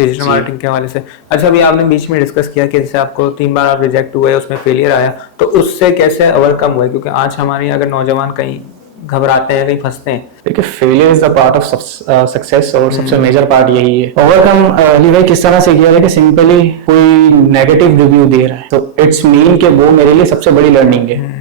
Digital marketing के हवाले से। अच्छा, अभी आपने बीच में डिस्कस किया कि जैसे आपको 3 बार आप रिजेक्ट हुए, उसमें फेलियर आया, तो उससे कैसे ओवरकम हुए? क्योंकि आज हमारे यहाँ अगर नौजवान कहीं घबराते हैं, कहीं फंसते हैं। देखिए, failure is the part of success और सबसे मेजर पार्ट यही है। ओवरकम अली भाई किस तरह से किया है कि सिंपली कोई नेगेटिव रिव्यू दे रहा है तो इट्स मीन कि वो मेरे लिए सबसे बड़ी लर्निंग है।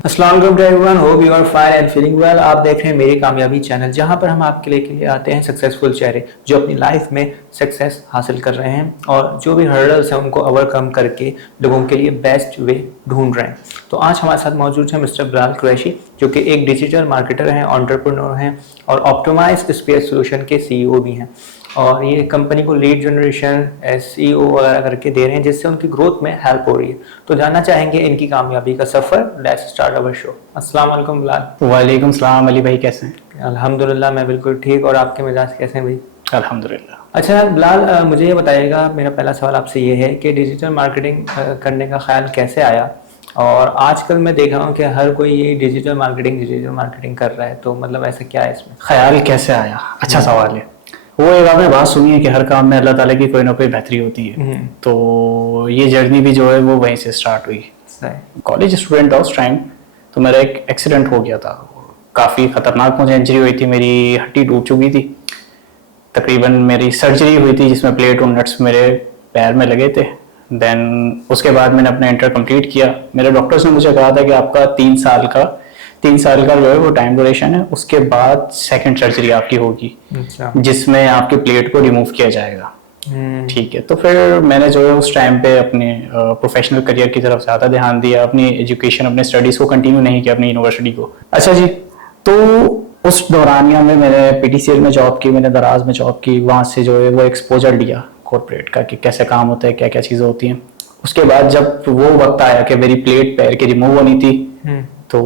अस्सलाम वालेकुम everyone, hope you are fine and feeling well. आप देख रहे हैं मेरी कामयाबी चैनल, जहां पर हम आपके लिए आते हैं सक्सेसफुल चेहरे जो अपनी लाइफ में सक्सेस हासिल कर रहे हैं और जो भी हर्डल्स हैं उनको ओवरकम करके लोगों के लिए बेस्ट वे ढूंढ रहे हैं। तो आज हमारे साथ मौजूद है मिस्टर बिलाल कुरैशी, जो कि एक डिजिटल मार्केटर हैं, एंटरप्रेन्योर हैं और ऑप्टिमाइज स्पेस सोल्यूशन के सीईओ भी हैं। और ये कंपनी को लीड जनरेशन, एसईओ वगैरह करके दे रहे हैं, जिससे उनकी ग्रोथ में हेल्प हो रही है। तो जानना चाहेंगे इनकी कामयाबी का सफर। Let's start our show. अस्सलाम वालेकुम बिलाल। वालेकुम सलाम अली भाई, कैसे हैं? अल्हम्दुलिल्लाह, मैं बिल्कुल ठीक। और आपके मिजाज कैसे हैं भाई? अल्हम्दुलिल्लाह। अच्छा बिलाल, मुझे ये बताइएगा, मेरा पहला सवाल आपसे ये है कि डिजिटल मार्केटिंग करने का ख्याल कैसे आया? और आजकल मैं देख रहा हूँ कि हर कोई ये डिजिटल मार्केटिंग कर रहा है, तो मतलब ऐसा क्या है इसमें? ख्याल कैसे आया? अच्छा सवाल है। वो एक आपने बात सुनी है कि हर काम में अल्लाह ताला की कोई ना कोई बेहतरी होती है। तो ये जर्नी भी जो है वो वहीं से स्टार्ट हुई। कॉलेज स्टूडेंट था उस टाइम, तो मेरा एक एक्सीडेंट हो गया था। काफ़ी खतरनाक मुझे इंजरी हुई थी, मेरी हड्डी टूट चुकी थी। तकरीबन मेरी सर्जरी हुई थी जिसमें प्लेट और नट्स मेरे पैर में लगे थे। देन उसके बाद मैंने अपना इंटर कंप्लीट किया। मेरे डॉक्टर्स ने मुझे कहा था कि आपका 3 साल का जो है वो टाइम ड्यूरेशन है, उसके बाद सेकंड सर्जरी आपकी होगी। अच्छा। जिसमें आपके प्लेट को रिमूव किया जाएगा। ठीक है, तो फिर मैंने जो है उस टाइम पे अपने प्रोफेशनल करियर की तरफ ज़्यादा ध्यान दिया, अपनी एजुकेशन, अपने स्टडीज़ को कंटिन्यू नहीं किया, अपनी यूनिवर्सिटी को। अच्छा जी, तो उस दौरानिया में मैंने पीटीसीएल में जॉब की, मैंने दराज में जॉब की। वहाँ से जो है वो एक्सपोजर लिया कॉर्पोरेट का कि कैसे काम होता है, क्या क्या चीज़ें होती हैं। उसके बाद जब वो वक्त आया कि मेरी प्लेट पैर की रिमूव होनी थी, तो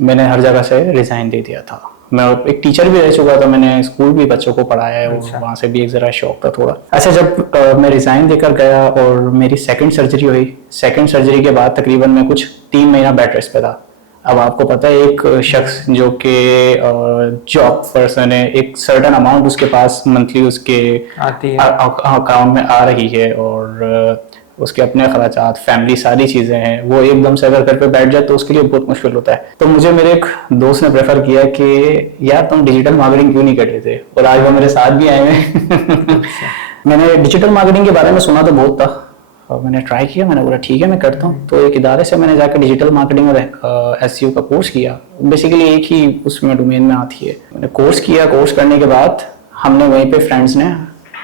मैंने हर जगह से रिजाइन दे दिया था। मैं एक टीचर भी रह चुका था, मैंने स्कूल भी बच्चों को पढ़ाया है। अच्छा। और वहाँ से भी एक जरा शौक था थोड़ा। अच्छा, जब मैं रिजाइन देकर गया और मेरी सेकंड सर्जरी हुई, सेकंड सर्जरी के बाद तकरीबन मैं कुछ 3 महीना बेड रेस्ट पे था। अब आपको पता है एक शख्स जो कि जॉब पर्सन है, एक सर्टेन अमाउंट उसके पास मंथली उसके अकाउंट में आ रही है और उसके अपने खर्चात, फैमिली, सारी चीज़ें हैं, वो एकदम से अगर घर पे बैठ जाए तो उसके लिए बहुत मुश्किल होता है। तो मुझे मेरे एक दोस्त ने प्रेफर किया कि यार तुम डिजिटल मार्केटिंग क्यों नहीं कर लेते, और आज वो मेरे साथ भी आए हुए। मैंने डिजिटल मार्केटिंग के बारे में सुना तो बहुत था और मैंने ट्राई किया। मैंने बोला ठीक है मैं करता हूँ। तो एक इदारे से मैंने जाकर डिजिटल मार्केटिंग और एसईओ का कोर्स किया। बेसिकली एक ही उसमें डोमेन में आती है। मैंने कोर्स किया। कोर्स करने के बाद हमने वहीं पे फ्रेंड्स ने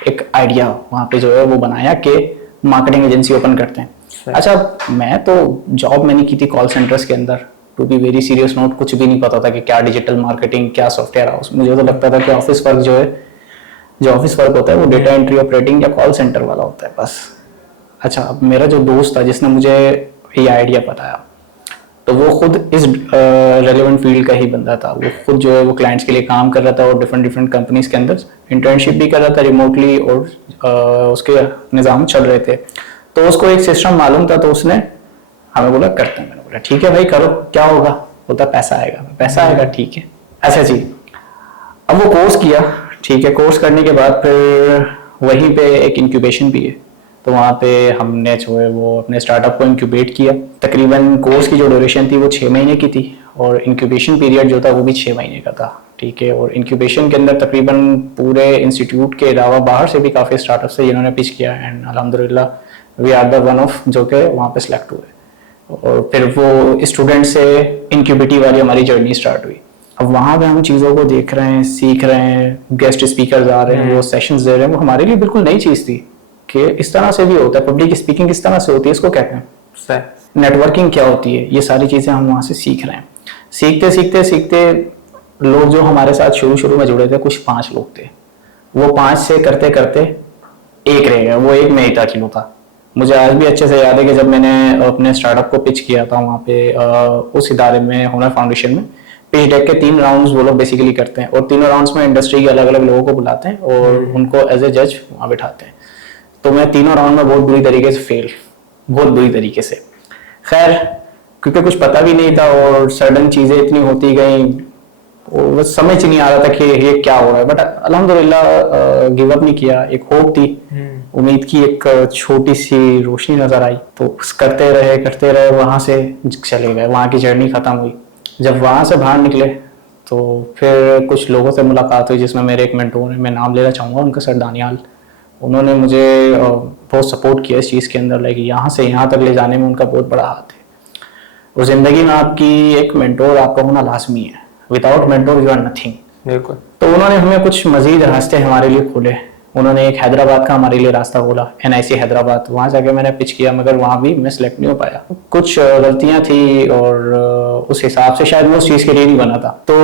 एक आइडिया वहाँ पे जो है वो बनाया कि मार्केटिंग एजेंसी ओपन करते हैं। अच्छा, मैं तो जॉब मैंने की थी कॉल सेंटर्स के अंदर। To be very serious note, कुछ भी नहीं पता था कि क्या डिजिटल मार्केटिंग, क्या सॉफ्टवेयर हाउस। मुझे तो लगता था कि ऑफिस वर्क जो है, जो ऑफिस वर्क होता है वो डेटा एंट्री ऑपरेटिंग या कॉल सेंटर वाला होता है बस। अच्छा, अब मेरा जो दोस्त था जिसने मुझे ये आइडिया बताया, तो वो खुद इस रेलेवेंट फील्ड का ही बंदा था। वो खुद जो है वो क्लाइंट्स के लिए काम कर रहा था और डिफरेंट कंपनीज के अंदर इंटर्नशिप भी कर रहा था रिमोटली, और उसके निज़ाम चल रहे थे। तो उसको एक सिस्टम मालूम था, तो उसने हमें बोला करते हैं। मैंने बोला ठीक है भाई करो, क्या होगा? बोलता पैसा आएगा। पैसा आएगा, ठीक है। अच्छा जी, अब वो कोर्स किया। ठीक है, कोर्स करने के बाद फिर वहीं पे एक इंक्यूबेशन भी है, तो वहाँ पे हमने जो है वो अपने स्टार्टअप को इंक्यूबेट किया। तकरीबन कोर्स की जो ड्यूरेशन थी वो 6 महीने की थी और इंक्यूबेशन पीरियड जो था वो भी 6 महीने का था। ठीक है, और इंक्यूबेशन के अंदर तकरीबन पूरे इंस्टीट्यूट के अलावा बाहर से भी काफ़ी स्टार्टअप से जिन्होंने पिच किया, एंड अल्हम्दुलिल्लाह we are the one of जो कि वहाँ पे सिलेक्ट हुए। और फिर वो स्टूडेंट से इंक्यूबिटी वाली हमारी जर्नी स्टार्ट हुई। अब वहाँ पे हम चीज़ों को देख रहे हैं, सीख रहे हैं, गेस्ट स्पीकर आ रहे हैं, वो सेशंस दे रहे हैं। वो हमारे लिए बिल्कुल नई चीज़ थी कि इस तरह से भी होता है, पब्लिक स्पीकिंग किस तरह से होती है, इसको कहते हैं नेटवर्किंग क्या होती है। ये सारी चीज़ें हम वहाँ से सीख रहे हैं। सीखते लोग जो हमारे साथ शुरू में जुड़े थे, कुछ 5 लोग थे। वो 5 से करते करते एक रह गया। वो एक मैं ही था, अकेला था। मुझे आज भी अच्छे से याद है कि जब मैंने अपने स्टार्टअप को पिच किया था वहाँ पे उस इदारे में, हुनर फाउंडेशन में, पिच डेक के 3 राउंड्स वो लोग बेसिकली करते हैं और तीनों राउंड्स में इंडस्ट्री के अलग अलग लोगों को बुलाते हैं और उनको एज ए जज वहाँ बिठाते हैं। तो मैं तीनों राउंड में बहुत बुरी तरीके से फेल, बहुत बुरी तरीके से। खैर क्योंकि कुछ पता भी नहीं था और सडन चीजें इतनी होती गई, वो बस समझ नहीं आ रहा था कि ये क्या हो रहा है। बट अल्हम्दुलिल्लाह गिव अप नहीं किया, एक होप थी, उम्मीद की एक छोटी सी रोशनी नजर आई, तो करते रहे, वहां से चले गए, वहां की जर्नी खत्म हुई। जब वहां से बाहर निकले तो फिर कुछ लोगों से मुलाकात हुई, जिसमें मेरे एक मेंटोर है, मैं नाम लेना चाहूँगा उनका, सर दानियाल। उन्होंने मुझे बहुत सपोर्ट किया इस चीज़ के अंदर, लाइक यहाँ से यहाँ तक ले जाने में उनका बहुत बड़ा हाथ है। और ज़िंदगी में आपकी एक मेंटोर आपका होना लाजमी है, without mentor you are nothing. बिल्कुल। तो उन्होंने हमें कुछ मजीद रास्ते हमारे लिए खोले। उन्होंने एक हैदराबाद का हमारे लिए रास्ता खोला, NIC हैदराबाद। वहाँ जाके मैंने पिच किया, मगर वहाँ भी मैं सिलेक्ट नहीं हो पाया, कुछ गलतियाँ थी और उस हिसाब से शायद मैं उस चीज़ के लिए नहीं बना था। तो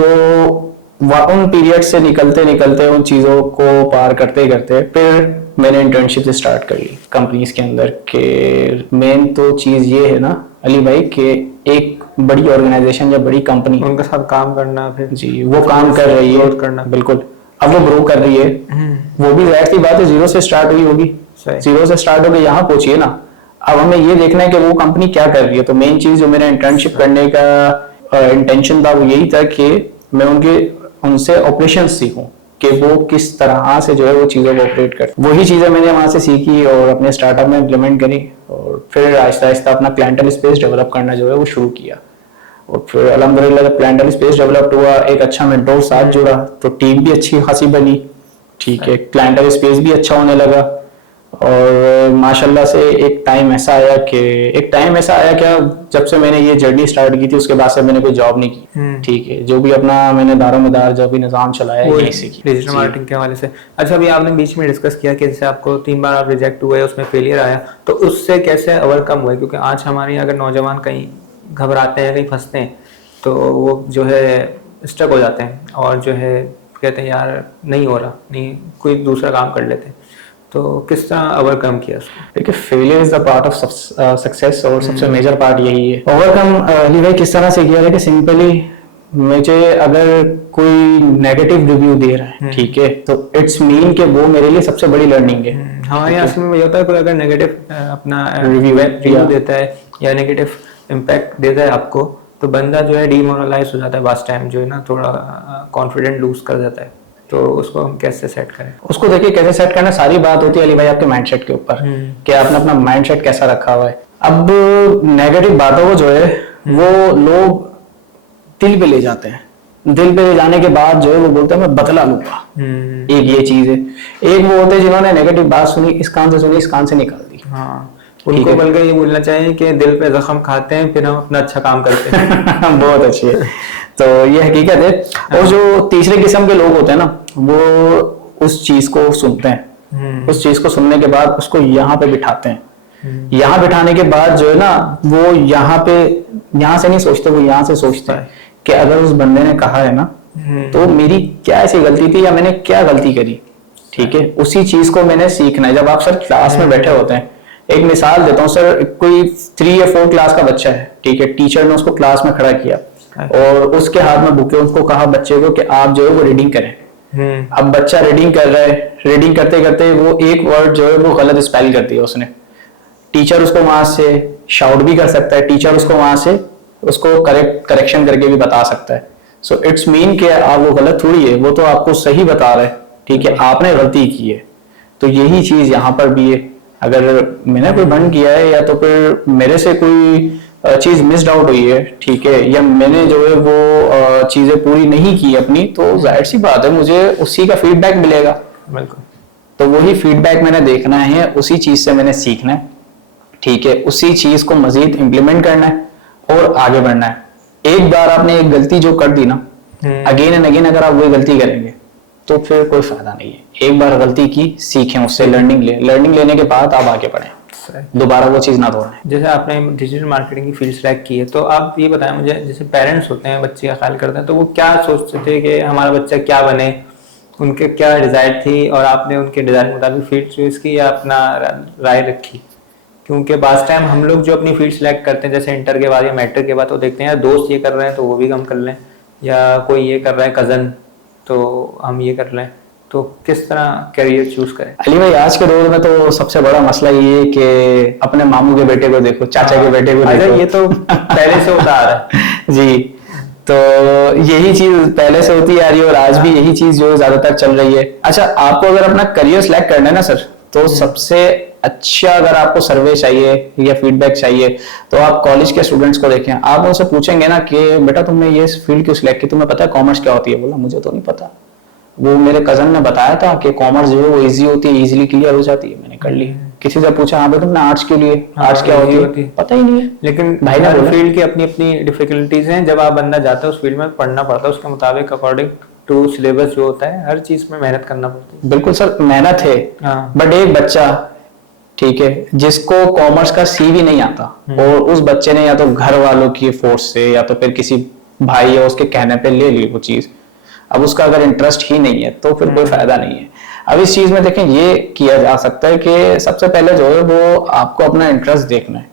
उन पीरियड से निकलते निकलते, उन चीज़ों को पार करते करते फिर मैंने इंटर्नशिप स्टार्ट कर ली कंपनीज के अंदर। के मेन तो चीज़ ये है ना अली भाई कि एक बड़ी ऑर्गेनाइजेशन या बड़ी कंपनी, उनके साथ काम करना, फिर जी वो काम कर रही है, करना, बिल्कुल। अब वो ग्रो कर रही है, वो भी जाहिर सी बात है जीरो से स्टार्ट हुई होगी, जीरो से स्टार्ट होकर यहाँ पहुंची है ना। अब हमें ये देखना है कि वो कंपनी क्या कर रही है। तो मेन चीज जो मेरा इंटर्नशिप करने का इंटेंशन था वो यही था कि मैं उनसे ऑपरेशन सीखूं कि वो किस तरह से जो है वो चीज़ों को ऑपरेट करते। वही चीज़ें मैंने वहाँ से सीखी और अपने स्टार्टअप में इम्प्लीमेंट करी, और फिर आहिस्ता आहिस्ता अपना क्लाइंटल स्पेस डेवलप करना जो है वो शुरू किया। और फिर अल्हम्दुलिल्लाह जब क्लाइंटल स्पेस डेवलप हुआ, एक अच्छा मेंटोर साथ जुड़ा, तो टीम भी अच्छी खासी बनी, ठीक है, क्लाइंटल स्पेस भी अच्छा होने लगा। और माशाल्लाह से एक टाइम ऐसा आया क्या, जब से मैंने ये जर्नी स्टार्ट की थी उसके बाद से मैंने कोई जॉब नहीं की, ठीक है, जो भी अपना मैंने दारोमदार जो भी निज़ाम चलाया यही सीखी डिजिटल मार्केटिंग के हवाले से। अच्छा, अभी आपने बीच में डिस्कस किया कि जैसे आपको 3 बार आप रिजेक्ट हुए, उसमें फेलियर आया, तो उससे कैसे ओवरकम हुए? क्योंकि आज हमारे अगर नौजवान कहीं घबराते हैं, कहीं फंसते हैं, तो वो जो है स्टक हो जाते हैं और जो है कहते हैं यार नहीं हो रहा, नहीं कोई दूसरा काम कर लेते हैं। तो किस तरह ओवरकम किया उसको? देखिए, failure is the part of success, और सबसे मेजर पार्ट यही है। ओवरकम अली भाई किस तरह से किया है कि सिंपली मुझे अगर कोई नेगेटिव रिव्यू दे रहा है, ठीक है, तो इट्स मीन कि वो मेरे लिए सबसे बड़ी लर्निंग है। हमारे यहाँ में ये होता है, कोई अगर नेगेटिव अपना रिव्यू देता है या नेगेटिव इम्पैक्ट देता है आपको, तो बंदा जो है डीमोरलाइज हो जाता है, बस टाइम जो है ना थोड़ा कॉन्फिडेंट लूज कर जाता है। तो उसको हम कैसे सेट करें? उसको देखिए कैसे सेट करना, सारी बात होती है अली भाई आपके माइंडसेट के ऊपर कि आपने अपना माइंडसेट कैसा रखा हुआ है। अब नेगेटिव बातों को जो है वो लोग दिल पे ले जाते हैं, दिल पे ले जाने के बाद जो है वो बोलते हैं मैं बदला लूंगा। एक ये चीज है। एक वो होते हैं जिन्होंने नेगेटिव बात सुनी, इस कान से सुनी, इस कान से निकाल दी। हाँ, उनको बल्कि ये बोलना चाहिए कि दिल पे जख्म खाते हैं, फिर हम अपना अच्छा काम करते हैं। बहुत अच्छी है, तो ये हकीकत है। और जो तीसरे किस्म के लोग होते हैं ना, वो उस चीज को सुनते हैं, उस चीज को सुनने के बाद उसको यहाँ पे बिठाते हैं। यहाँ बिठाने के बाद जो है ना वो यहाँ से नहीं सोचते, वो यहाँ से सोचते हैं कि अगर उस बंदे ने कहा है ना तो मेरी क्या ऐसी गलती थी या मैंने क्या गलती करी, ठीक है, उसी चीज को मैंने सीखना है। जब आप सर क्लास में बैठे होते हैं, एक मिसाल देता हूँ सर, कोई 3 या 4 क्लास का बच्चा है, ठीक है, टीचर ने उसको क्लास में खड़ा किया और उसके हाथ में बुक है, उसको कहा बच्चे को कि आप जो है वो रीडिंग करें। अब बच्चा रीडिंग कर रहा है, रीडिंग करते करते वो एक वर्ड जो है वो गलत स्पेल कर दिया उसने। टीचर उसको वहां से शाउट भी कर सकता है, टीचर उसको वहां से उसको करेक्शन करके भी बता सकता है। सो इट्स मीन कि आप वो गलत थोड़ी है, वो तो आपको सही बता रहा है, ठीक है, आपने गलती की है। तो यही चीज यहाँ पर भी है, अगर मैंने कोई भंड किया है या तो फिर मेरे से कोई चीज मिस्ड आउट हुई है, ठीक है, या मैंने जो है वो चीजें पूरी नहीं की अपनी, तो जाहिर सी बात है मुझे उसी का फीडबैक मिलेगा। बिल्कुल। तो वही फीडबैक मैंने देखना है, उसी चीज से मैंने सीखना है, ठीक है, उसी चीज को मजीद इम्प्लीमेंट करना है और आगे बढ़ना है। एक बार आपने एक गलती जो कर दी ना, अगेन एंड अगेन अगर आप वही गलती करेंगे तो फिर कोई फायदा नहीं है। एक बार गलती की, सीखें उससे, लर्निंग लेने के बाद आप आगे बढ़ें, दोबारा वो चीज ना दोहराएं। जैसे आपने डिजिटल मार्केटिंग की फील्ड सेलेक्ट की है, तो आप ये बताएं मुझे, जैसे पेरेंट्स होते हैं बच्चे का ख्याल करते हैं, तो वो क्या सोचते थे कि हमारा बच्चा क्या बने, उनके क्या डिजायर थी, और आपने उनके डिजायर के मुताबिक फील्ड चूज की या अपना राय रखी? क्योंकि बास टाइम हम लोग जो अपनी फील्ड सेलेक्ट करते हैं, जैसे इंटर के बाद या मैट्रिक के बाद, तो देखते हैं यार दोस्त ये कर रहे हैं तो वो भी हम कर लें, या कोई ये कर रहा है कज़न तो हम ये कर लें, तो किस तरह करियर चूज करें? अली भाई, आज के दौर में तो सबसे बड़ा मसला ये है कि अपने मामू के बेटे को देखो, चाचा के बेटे को देखो। ये तो पहले से होता आ रहा है। जी, तो यही चीज पहले से होती आ रही है और आज भी यही चीज जो ज्यादातर चल रही है। अच्छा, आपको अगर अपना करियर सिलेक्ट करना है ना सर, तो सबसे अच्छा अगर आपको सर्वे चाहिए या फीडबैक चाहिए तो आप कॉलेज के स्टूडेंट्स को देखें। आप उनसे पूछेंगे ना कि बेटा तुमने ये फील्ड क्यों सिलेक्ट की, तुम्हें पता है कॉमर्स क्या होती है? बोला मुझे तो नहीं पता, वो मेरे कजन ने बताया था कि कॉमर्स जो है वो इजी होती है, इजीली क्लियर हो जाती है, मैंने कर ली। किसी से पूछा, हाँ भाई तुमने आर्ट्स क्यों लिए? आर्ट्स क्या होती है? पता ही नहीं है। लेकिन भाई ने बोला फील्ड की अपनी अपनी डिफिकल्टीज हैं। जब आप बंदा जाता है उस फील्ड में पढ़ना पड़ता है, उसके मुताबिक अकॉर्डिंग टू सिलेबस जो होता है, हर चीज में मेहनत करना पड़ती है। बिल्कुल सर, मेहनत है। बट एक बच्चा, ठीक है, जिसको कॉमर्स का सी भी नहीं आता और उस बच्चे ने या तो घर वालों की फोर्स से या तो फिर किसी भाई या उसके कहने पे ले ली वो चीज, अब उसका अगर इंटरेस्ट ही नहीं है तो फिर कोई फायदा नहीं है। अब इस चीज में देखें, ये किया जा सकता है कि सबसे पहले जो है वो आपको अपना इंटरेस्ट देखना है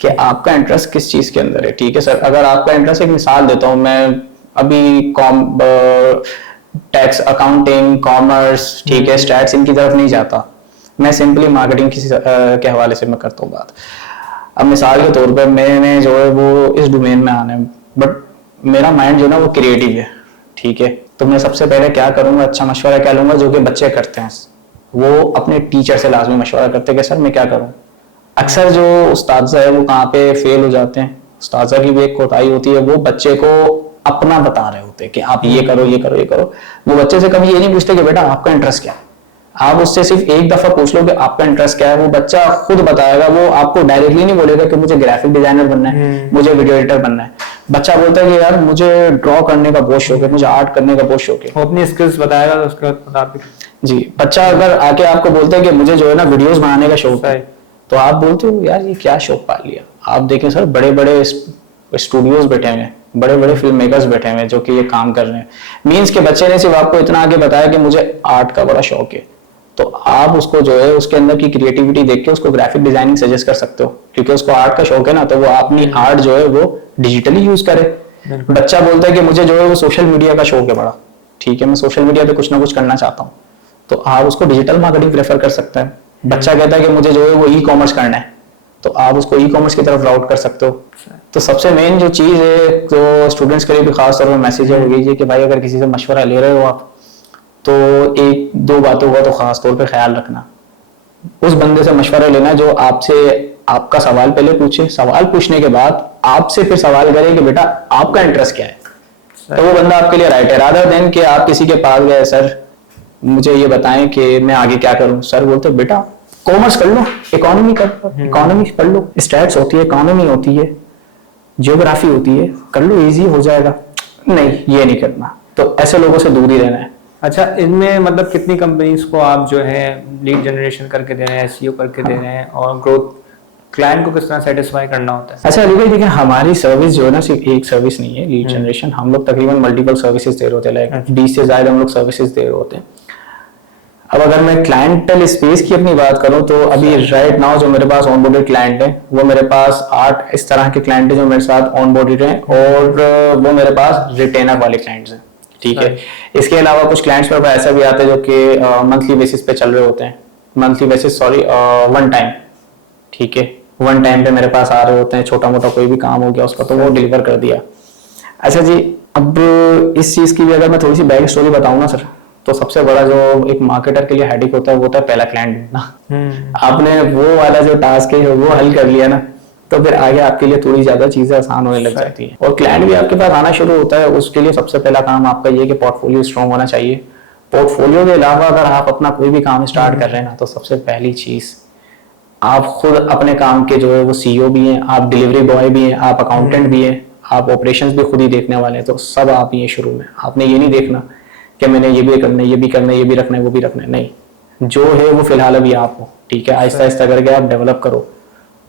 कि आपका इंटरेस्ट किस चीज के अंदर है। ठीक है सर, अगर आपका इंटरेस्ट, एक मिसाल देता हूँ मैं, अभी टैक्स, अकाउंटिंग, कॉमर्स, ठीक है, स्टैट्स, इनकी तरफ नहीं जाता, मैं सिंपली मार्केटिंग के हवाले से मैं करता हूँ बात। अब मिसाल के तौर पर मैंने जो है वो इस डोमेन में आना है, बट मेरा माइंड जो है ना वो क्रिएटिव है, ठीक है, तो मैं सबसे पहले क्या करूंगा, अच्छा मशवरा क्या लूंगा जो कि बच्चे करते हैं, वो अपने टीचर से लाजमी मशवरा करते हैं कि सर मैं क्या करूं। अक्सर जो उस्ताद है वो कहाँ पे फेल हो जाते हैं, उस्ताद की भी एक कोताही होती है, वो बच्चे को अपना बता रहे होते हैं कि आप ये करो ये करो ये करो। वो बच्चे से कभी ये नहीं पूछते कि बेटा आपका इंटरेस्ट क्या है। आप उससे सिर्फ एक दफा पूछ लो कि आपका इंटरेस्ट क्या है, वो बच्चा खुद बताएगा। वो आपको डायरेक्टली नहीं बोलेगा कि मुझे ग्राफिक डिजाइनर बनना है, मुझे वीडियो एडिटर बनना है। बच्चा बोलता है कि यार मुझे ड्रॉ करने का बहुत शौक है, मुझे आर्ट करने का बहुत शौक है, वो अपनी स्किल्स बताएगा तो उसके मुताबिक। जी, बच्चा अगर आके आपको बोलता है कि मुझे जो है ना वीडियोस बनाने का शौक है, तो आप बोलते हो यार ये क्या शौक पाल लिया। आप देखें सर, बड़े बड़े स्टूडियोज बैठे हुए, बड़े बड़े फिल्म मेकर्स बैठे हुए जो कि ये काम कर रहे हैं। मीन्स के बच्चे ने सिर्फ आपको इतना आगे बताया कि मुझे आर्ट का बड़ा शौक है, तो आप उसको जो है उसके अंदर की क्रिएटिविटी देख के उसको ग्राफिक डिजाइनिंग सजेस्ट कर सकते हो, क्योंकि उसको आर्ट का शौक है ना, तो वो अपनी आर्ट जो है वो डिजिटली यूज करे। बच्चा बोलता है कि मुझे जो है वो सोशल मीडिया का शौक है बड़ा, ठीक है, मैं सोशल मीडिया पे कुछ ना कुछ करना चाहता हूँ, तो आप उसको डिजिटल मार्केटिंग प्रेफर कर सकते हैं। बच्चा कहता है कि मुझे जो है वो ई कॉमर्स करना है, तो आप उसको ई कॉमर्स की तरफ राउट कर सकते हो। तो सबसे मेन जो चीज है तो स्टूडेंट्स के लिए भी खास तौर पर मैसेज है वो ये कि भाई अगर किसी से मशवरा ले रहे हो आप, तो एक दो बातों का तो खास तौर पे ख्याल रखना। उस बंदे से मशवरा लेना जो आपसे आपका सवाल पहले पूछे, सवाल पूछने के बाद आपसे फिर सवाल करे कि बेटा आपका इंटरेस्ट क्या है, तो वो बंदा आपके लिए राइट है। रादर देन कि आप किसी के पास गए, सर मुझे ये बताएं कि मैं आगे क्या करूं, सर बोलते बेटा कॉमर्स कर लो, इकोनॉमी कर लो, इकोनॉमी पढ़ लो, स्टैट्स होती है, इकोनॉमी होती है, जियोग्राफी होती है, कर लो इजी हो जाएगा। नहीं, ये नहीं करना, तो ऐसे लोगों से दूर ही रहना है। अच्छा, इनमें मतलब कितनी कंपनीज को आप जो है लीड जनरेशन करके दे रहे हैं, एसईओ करके दे रहे हैं, और ग्रोथ क्लाइंट को किस तरह सेटिस्फाई करना होता है? अच्छा अली भाई देखिए, हमारी सर्विस जो है ना सिर्फ एक सर्विस नहीं है लीड जनरेशन, हम लोग तकरीबन मल्टीपल सर्विसेज दे रहे होते हैं, लाइक 20 से ज्यादा हम लोग सर्विसेज दे रहे होते हैं। अब अगर मैं क्लाइंटल स्पेस की अपनी बात करूं तो अभी राइट नाउ जो मेरे पास ऑनबोर्डेड क्लाइंट है, वो मेरे पास 8 इस तरह के क्लाइंट है जो मेरे साथ ऑनबोर्डेड हैं, और वो मेरे पास रिटेनर वाले क्लाइंट्स हैं, ठीक है। इसके अलावा कुछ क्लाइंट्स मेरे पास ऐसा भी आता है जो कि मंथली बेसिस पे चल रहे होते हैं, मंथली बेसिस वन टाइम, ठीक है, वन टाइम पे मेरे पास आ रहे होते हैं, छोटा मोटा कोई भी काम हो गया उसका तो वो डिलीवर कर दिया। अच्छा जी, अब इस चीज की भी अगर मैं थोड़ी सी बैक स्टोरी बताऊं ना सर, तो सबसे बड़ा जो एक मार्केटर के लिए हेडेक होता है वो होता है पहला क्लाइंट ढूंढना। आपने वो वाला जो टास्क है वो हल कर लिया ना, तो फिर आगे आपके लिए थोड़ी ज्यादा चीजें आसान होने लग जाती है, और क्लाइंट भी आपके पास आना शुरू होता है। उसके लिए सबसे पहला काम आपका ये कि पोर्टफोलियो स्ट्रॉन्ग होना चाहिए। पोर्टफोलियो के अलावा अगर आप अपना कोई भी काम स्टार्ट कर रहे हैं ना, तो सबसे पहली चीज आप खुद अपने काम के जो है वो सीईओ भी हैं, आप डिलीवरी बॉय भी हैं, आप अकाउंटेंट भी हैं, आप ऑपरेशंस भी खुद ही देखने वाले हैं, तो सब आप ये शुरू में आपने ये नहीं देखना कि मैंने ये भी करना है, ये भी करना है, ये भी रखना है, वो भी रखना है, नहीं, जो है वो फिलहाल अभी आप हो, ठीक है, आहिस्ता आहिस्ता करके आप डेवलप करो,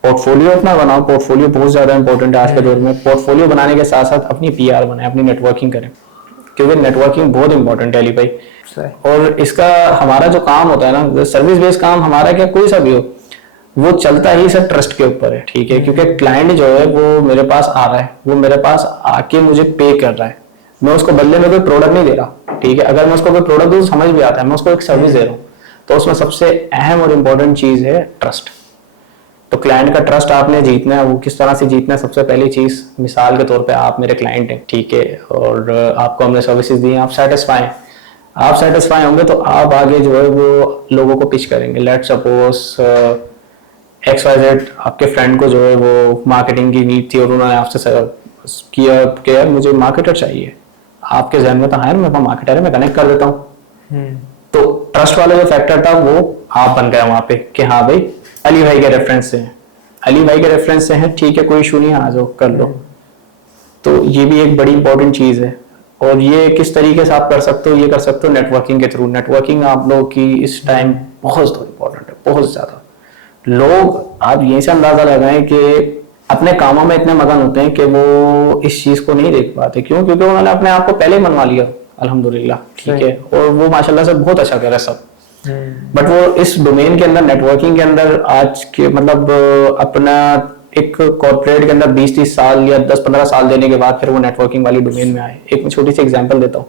पोर्टफोलियो अपना बनाओ। पोर्टफोलियो बहुत ज्यादा इंपॉर्टेंट है आज के दौर में। पोर्टफोलियो बनाने के साथ साथ अपनी पीआर बनाए, अपनी नेटवर्किंग करें, क्योंकि नेटवर्किंग बहुत इंपॉर्टेंट है अली भाई। और इसका हमारा जो काम होता है ना, सर्विस बेस्ड काम हमारा क्या कोई सा भी हो, वो चलता ही सब ट्रस्ट के ऊपर है, ठीक है, क्योंकि क्लाइंट जो है वो मेरे पास आ रहा है, वो मेरे पास आके मुझे पे कर रहा है, मैं उसको बदले में कोई प्रोडक्ट नहीं दे रहा, ठीक है, अगर मैं उसको कोई प्रोडक्ट दूँ समझ भी आता है, मैं उसको एक सर्विस दे रहा हूँ, तो उसमें सबसे अहम और इम्पोर्टेंट चीज है ट्रस्ट। तो क्लाइंट का ट्रस्ट आपने जीतना है, वो किस तरह से जीतना है, सबसे पहली चीज, मिसाल के तौर पे आप मेरे क्लाइंट हैं, ठीक है, और आपको हमने सर्विसेज दी हैं, आप सेटिस्फाई होंगे तो आप आगे जो है वो लोगों को पिच करेंगे। लेट सपोज XYZ आपके फ्रेंड को जो है वो मार्केटिंग की नीड थी और उन्होंने आपसे किया कि यार मुझे मार्केटर चाहिए, आपके जहन में था हाँ मेरे पास मार्केटर है, मैं कनेक्ट कर देता हूँ। तो ट्रस्ट वाला जो फैक्टर था वो आप बन गए वहां पे कि हाँ भाई अली भाई के रेफरेंस से हैं, अली भाई के रेफरेंस से हैं, ठीक है कोई इशू नहीं है, आ जाओ कर लो। तो ये भी एक बड़ी इंपॉर्टेंट चीज है। और ये किस तरीके से आप कर सकते हो, ये कर सकते हो नेटवर्किंग के थ्रू। नेटवर्किंग आप लोगों की इस टाइम बहुत इंपॉर्टेंट है, बहुत ज्यादा। लोग आप यहीं से अंदाजा लगाएं कि अपने कामों में इतने मगन होते हैं कि वो इस चीज को नहीं देख पाते। क्यों? क्योंकि उन्होंने अपने आप को पहले ही मनवा लिया अल्हम्दुलिल्लाह, ठीक है, और वो माशाल्लाह से बहुत अच्छा कर रहा है सब। बट वो इस डोमेन के अंदर, नेटवर्किंग के अंदर आज के मतलब अपना एक कॉर्पोरेट के अंदर 20-30 साल या 10-15 साल देने के बाद फिर वो नेटवर्किंग वाली डोमेन में आए। एक मैं छोटी सी एग्जांपल देता हूँ।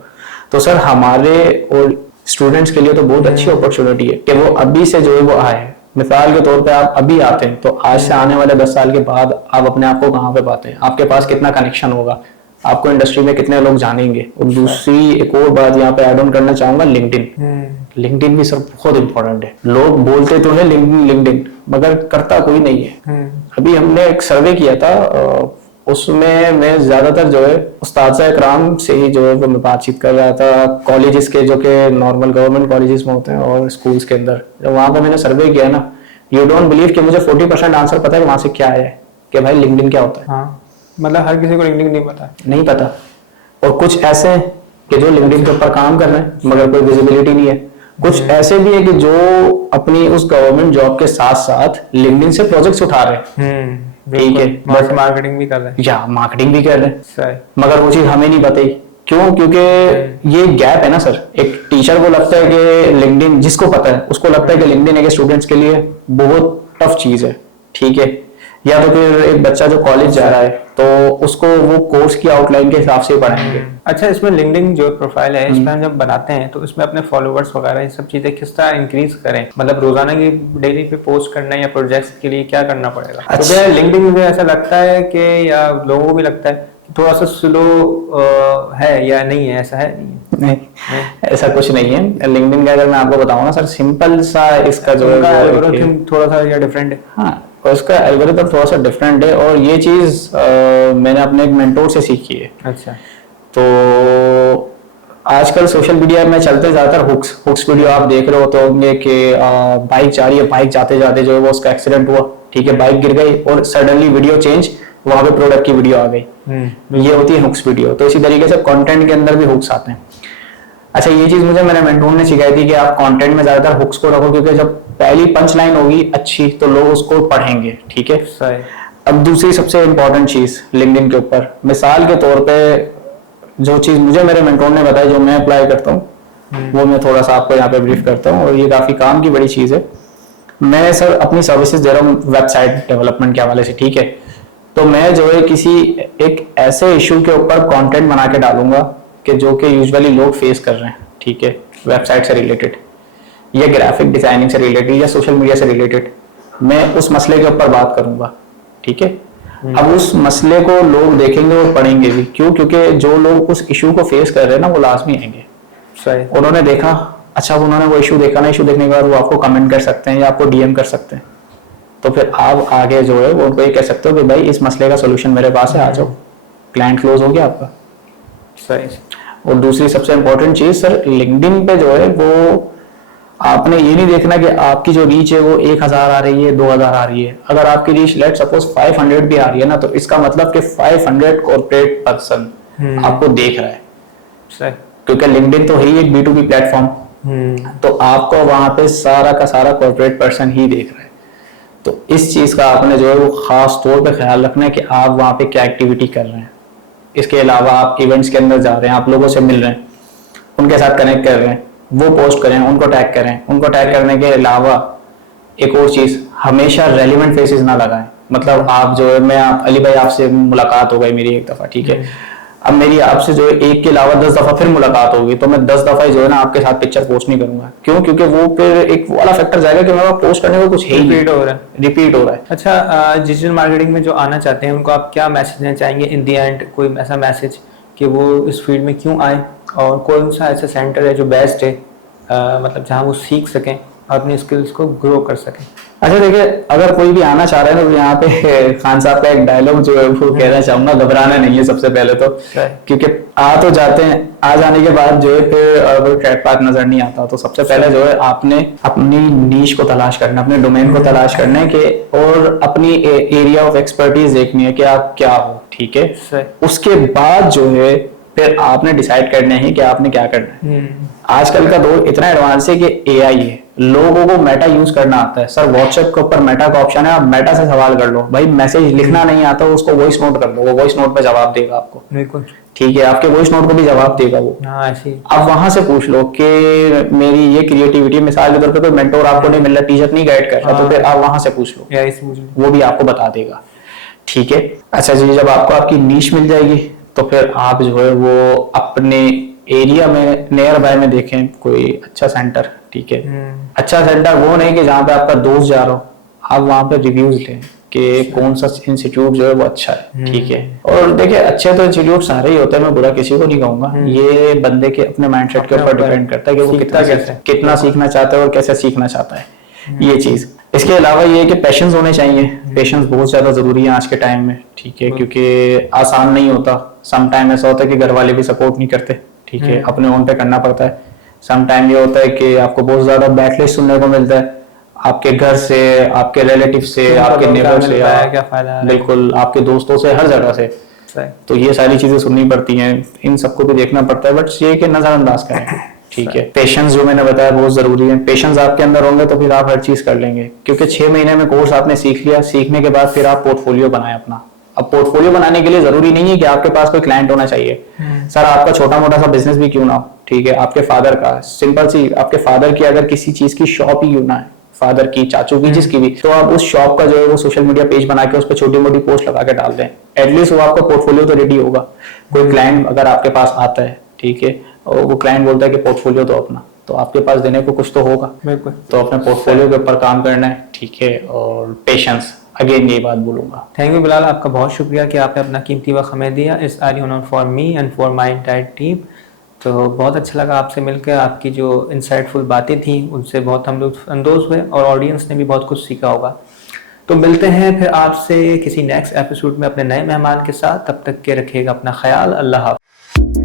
तो सर हमारे और स्टूडेंट्स के लिए तो बहुत अच्छी अपॉर्चुनिटी है कि वो अभी से जो है वो आए। मिसाल के तौर पे आप अभी आते हैं तो आज से आने वाले 10 साल के बाद आप अपने आप को कहाँ पे पाते हैं, आपके पास कितना कनेक्शन होगा, आपको इंडस्ट्री में कितने लोग जानेंगे। और दूसरी एक और बात यहाँ पे ऐड ऑन करना चाहूंगा, लिंक्डइन भी सर बहुत इंपॉर्टेंट है। लोग बोलते तो है लिंक्डइन मगर करता कोई नहीं है। अभी हमने एक सर्वे किया था, उसमें मैं ज्यादातर जो है उस्ताद इकराम से ही जो है वो मैं बातचीत कर रहा था, कॉलेजेस के जो कि नॉर्मल गवर्नमेंट कॉलेजेस में होते हैं और स्कूल्स के अंदर। जब वहां पे मैंने सर्वे किया ना, यू डोंट बिलीव कि मुझे 40% आंसर पता है कि वहां से क्या है, कि भाई लिंक्डइन क्या होता है। हाँ, मतलब हर किसी को लिंक्डइन नहीं पता। और कुछ ऐसे हैं कि जो लिंक्डइन के ऊपर काम कर रहे हैं मगर कोई विजिबिलिटी नहीं है। कुछ ऐसे भी है कि जो अपनी उस गवर्नमेंट जॉब के साथ साथ लिंक्डइन से प्रोजेक्ट्स उठा रहे हैं, ठीक है, बट मार्केटिंग भी कर रहे हैं, या मार्केटिंग भी कर रहे हैं, मगर वो चीज हमें नहीं बताई। क्यों? क्योंकि ये गैप है ना सर। एक टीचर को लगता है कि लिंक्डइन, जिसको पता है उसको लगता है कि लिंक्डइन एक स्टूडेंट्स के लिए बहुत टफ चीज है, ठीक है। या तो फिर एक बच्चा जो कॉलेज जा रहा है तो उसको वो कोर्स की आउटलाइन के हिसाब से पढ़ाएंगे। अच्छा, इसमें लिंक्डइन जो प्रोफाइल है, इस पर हम जब बनाते हैं तो इसमें अपने फॉलोवर्स वगैरह ये सब चीजें किस तरह इंक्रीज करें? मतलब रोजाना की डेली पे पोस्ट करना या प्रोजेक्ट्स के लिए क्या करना पड़ेगा? अच्छा, तो लिंक्डइन मुझे ऐसा लगता है कि, या लोगों को भी लगता है कि थोड़ा सा स्लो है या नहीं है, ऐसा है? नहीं, ऐसा कुछ नहीं है। लिंक्डइन का अगर मैं आपको बताऊं ना सर, सिंपल सा इसका जो है थोड़ा सा या डिफरेंट है। हाँ, और इसका एल्गोरिथम थोड़ा सा डिफरेंट है और ये चीज मैंने अपने एक मेंटोर से सीखी है। अच्छा। तो आजकल सोशल मीडिया में चलते ज्यादातर हुक्स वीडियो आप देख रहे होते होंगे कि बाइक जा रही है, बाइक जाते जाते जो है वो उसका एक्सीडेंट हुआ, ठीक है, बाइक गिर गई और सडनली वीडियो चेंज, वहां पे प्रोडक्ट की वीडियो आ गई। ये होती है हुक्स वीडियो। तो इसी तरीके से कंटेंट के अंदर भी हुक्स आते हैं। अच्छा, ये चीज मुझे मेरे मेंटोर ने सिखाई थी कि आप कंटेंट में ज्यादातर हुक्स को रखो, क्योंकि जब पहली पंच लाइन होगी अच्छी तो लोग उसको पढ़ेंगे, ठीक है। सही। अब दूसरी सबसे इंपॉर्टेंट चीज लिंक्डइन के ऊपर, मिसाल के तौर पे जो चीज मुझे मेरे मेंटोर ने बताई, जो मैं अप्लाई करता हूँ, वो मैं थोड़ा सा आपको यहाँ पे ब्रीफ करता हूँ और ये काफी काम की बड़ी चीज है। मैं सर अपनी सर्विसेज दे रहा हूँ वेबसाइट डेवलपमेंट के हवाले से, ठीक है। तो मैं जो है किसी एक ऐसे इशू के ऊपर कंटेंट बना के डालूंगा कि जो कि यूजुअली लोग फेस कर रहे हैं, ठीक है, वेबसाइट से रिलेटेड या ग्राफिक डिजाइनिंग से रिलेटेड या सोशल मीडिया से रिलेटेड। मैं उस मसले के ऊपर बात करूंगा, ठीक है। अब उस मसले को लोग देखेंगे और पढ़ेंगे भी। क्यों? क्योंकि जो लोग उस इशू को फेस कर रहे हैं ना, वो लाजमी आएंगे। सही। उन्होंने देखा, अच्छा उन्होंने वो इशू देखा ना, इशू देखने के बाद वो आपको कमेंट कर सकते हैं या आपको डीएम कर सकते हैं। तो फिर आप आगे जो है वो उनको ये कह सकते हो कि भाई इस मसले का सोल्यूशन मेरे पास है, आ जाओ, क्लाइंट क्लोज हो गया आपका। सही। और दूसरी सबसे इंपॉर्टेंट चीज सर, लिंक्डइन पे जो है वो आपने ये नहीं देखना कि आपकी जो रीच है वो 1000 आ रही है, 2000 आ रही है। अगर आपकी रीच लेट सपोज 500 भी आ रही है ना, तो इसका मतलब कि 500 कॉर्पोरेट पर्सन आपको देख रहा है। सही। क्योंकि लिंक्डइन तो है ही एक B2B प्लेटफॉर्म, तो आपको वहां पे सारा का सारा कॉर्पोरेट पर्सन ही देख रहा है। तो इस चीज का आपने जो है वो खास तौर पे ख्याल रखना है कि आप वहां पे क्या एक्टिविटी कर रहे हैं। इसके अलावा आप इवेंट्स के अंदर जा रहे हैं, आप लोगों से मिल रहे हैं, उनके साथ कनेक्ट कर रहे हैं, वो पोस्ट करें, उनको टैग करें। उनको टैग करने के अलावा एक और चीज, हमेशा रेलिवेंट फेसेस ना लगाएं। मतलब आप जो है, मैं आप अली भाई आपसे मुलाकात हो गई मेरी एक दफा, ठीक है, अब मेरी आपसे जो है एक के अलावा 10 दफा फिर मुलाकात होगी, तो मैं 10 दफा जो है ना आपके साथ पिक्चर पोस्ट नहीं करूंगा। क्यों? क्योंकि वो फिर एक वाला फैक्टर जाएगा कि मेरे पास पोस्ट करने को कुछ है ही रिपीट हो रहा है। रिपीट हो रहा है। अच्छा, डिजिटल मार्केटिंग में जो आना चाहते हैं उनको आप क्या मैसेज देना चाहेंगे इन दी एंड? कोई ऐसा मैसेज कि वो इस फील्ड में क्यों आए, और कौन सा ऐसा सेंटर है जो बेस्ट है, मतलब जहाँ वो सीख सकें और अपनी स्किल्स को ग्रो कर सकें? अच्छा देखिए, अगर कोई भी आना चाह रहा है तो यहाँ पे खान साहब का एक डायलॉग जो है वो कहना चाहूंगा, घबराना नहीं है सबसे पहले तो, क्योंकि आ तो जाते हैं, आ जाने के बाद जो है फिर वो ट्रैक पाथ नजर नहीं आता। तो सबसे पहले जो है आपने अपनी नीश को तलाश करना, अपने डोमेन को तलाश करना है कि, और अपनी एरिया ऑफ एक्सपर्टीज देखनी है कि आप क्या हो, ठीक है। उसके बाद जो है फिर आपने डिसाइड करना है कि आपने क्या करना है। आजकल का दौर इतना एडवांस है कि एआई है, लोगों को मेटा यूज करना आता है। सर व्हाट्सएप के ऊपर मेटा का ऑप्शन है, आप मेटा से सवाल कर लो। भाई मैसेज लिखना नहीं आता उसको वॉइस नोट कर लो, वो वॉइस नोट पे जवाब देगा आपको। बिल्कुल ठीक है, आपके वॉइस नोट को भी जवाब देगा वो। हाँ ऐसे ही। अब वहां से पूछ लो कि मेरी ये क्रिएटिविटी, मिसाल के तौर पे कोई मेंटोर आपको नहीं मिल रहा, टीचर नहीं गाइड कर रहा, तो फिर आप वहां से पूछ लो, एआई से पूछ लो, वो भी आपको बता देगा। ठीक है। अच्छा जी, जब आपको आपकी नीश मिल जाएगी तो फिर आप जो है वो अपने एरिया में नियर बाय में देखें कोई अच्छा सेंटर। ठीक है, अच्छा सेंटर वो नहीं कि जहाँ पे आपका दोस्त जा रहा हो, आप वहां पे रिव्यूज लें कि कौन सा इंस्टीट्यूट जो है वो अच्छा है। ठीक है, और देखिए अच्छे तो इंस्टीट्यूट सारे ही होते हैं, मैं बुरा किसी को नहीं कहूंगा, ये बंदे के अपने माइंडसेट के ऊपर डिपेंड करता है कि वो कितना सीखना चाहता है और कैसे सीखना चाहता है, ये चीज। इसके अलावा ये कि पेशेंस होने चाहिए, पेशेंस बहुत ज्यादा जरूरी है आज के टाइम में। ठीक है, क्योंकि आसान नहीं होता, सम टाइम ऐसा होता है कि घर वाले भी सपोर्ट नहीं करते। ठीक है, अपने ओन पे करना पड़ता है। सम टाइम ये होता है कि आपको बहुत ज्यादा बैकलिस्ट सुनने को मिलता है, आपके घर से, आपके रिलेटिव से, आपके नेबर से, क्या फायदा, बिल्कुल आपके दोस्तों से, हर जगह से। तो ये सारी चीजें सुननी पड़ती हैं, इन सबको भी देखना पड़ता है, बट ये कि नजरअंदाज करें। ठीक है, पेशेंस जो मैंने बताया बहुत जरूरी है। पेशेंस आपके अंदर होंगे तो फिर आप हर चीज कर लेंगे, क्योंकि 6 महीने में कोर्स आपने सीख लिया, सीखने के बाद फिर आप पोर्टफोलियो बनाए अपना। अब पोर्टफोलियो बनाने के लिए जरूरी नहीं है कि आपके पास कोई क्लाइंट होना चाहिए। सर आपका छोटा मोटा सा बिजनेस भी क्यों ना हो, ठीक है, आपके फादर का सिंपल सी, आपके फादर की अगर किसी चीज की शॉप ही क्यों ना है, फादर की, चाचू की, जिसकी भी, तो आप उस शॉप का जो है वो सोशल मीडिया पेज बना के उस पर छोटी मोटी पोस्ट लगा के डाल दें, एटलीस्ट वो आपका पोर्टफोलियो तो रेडी होगा। कोई क्लाइंट अगर आपके पास आता है, ठीक है, और वो क्लाइंट बोलता है कि पोर्टफोलियो दो अपना, तो आपके पास देने को कुछ तो होगा। बिल्कुल, तो अपने पोर्टफोलियो के ऊपर काम करना है। ठीक है, और पेशेंस, अगेन ये बात बोलूंगा। थैंक यू बिलाल, आपका बहुत शुक्रिया कि आपने अपना कीमती वक्त हमें दिया। Is our honour for me and for my entire team. तो बहुत अच्छा लगा आपसे मिलकर, आपकी जो इंसाइटफुल बातें थी उनसे बहुत हम लोग अंदोज हुए, और ऑडियंस ने भी बहुत कुछ सीखा होगा। तो मिलते हैं फिर आपसे किसी नेक्स्ट एपिसोड में अपने नए मेहमान के साथ। तब तक के रखिएगा अपना ख्याल। अल्लाह हाफ़िज़।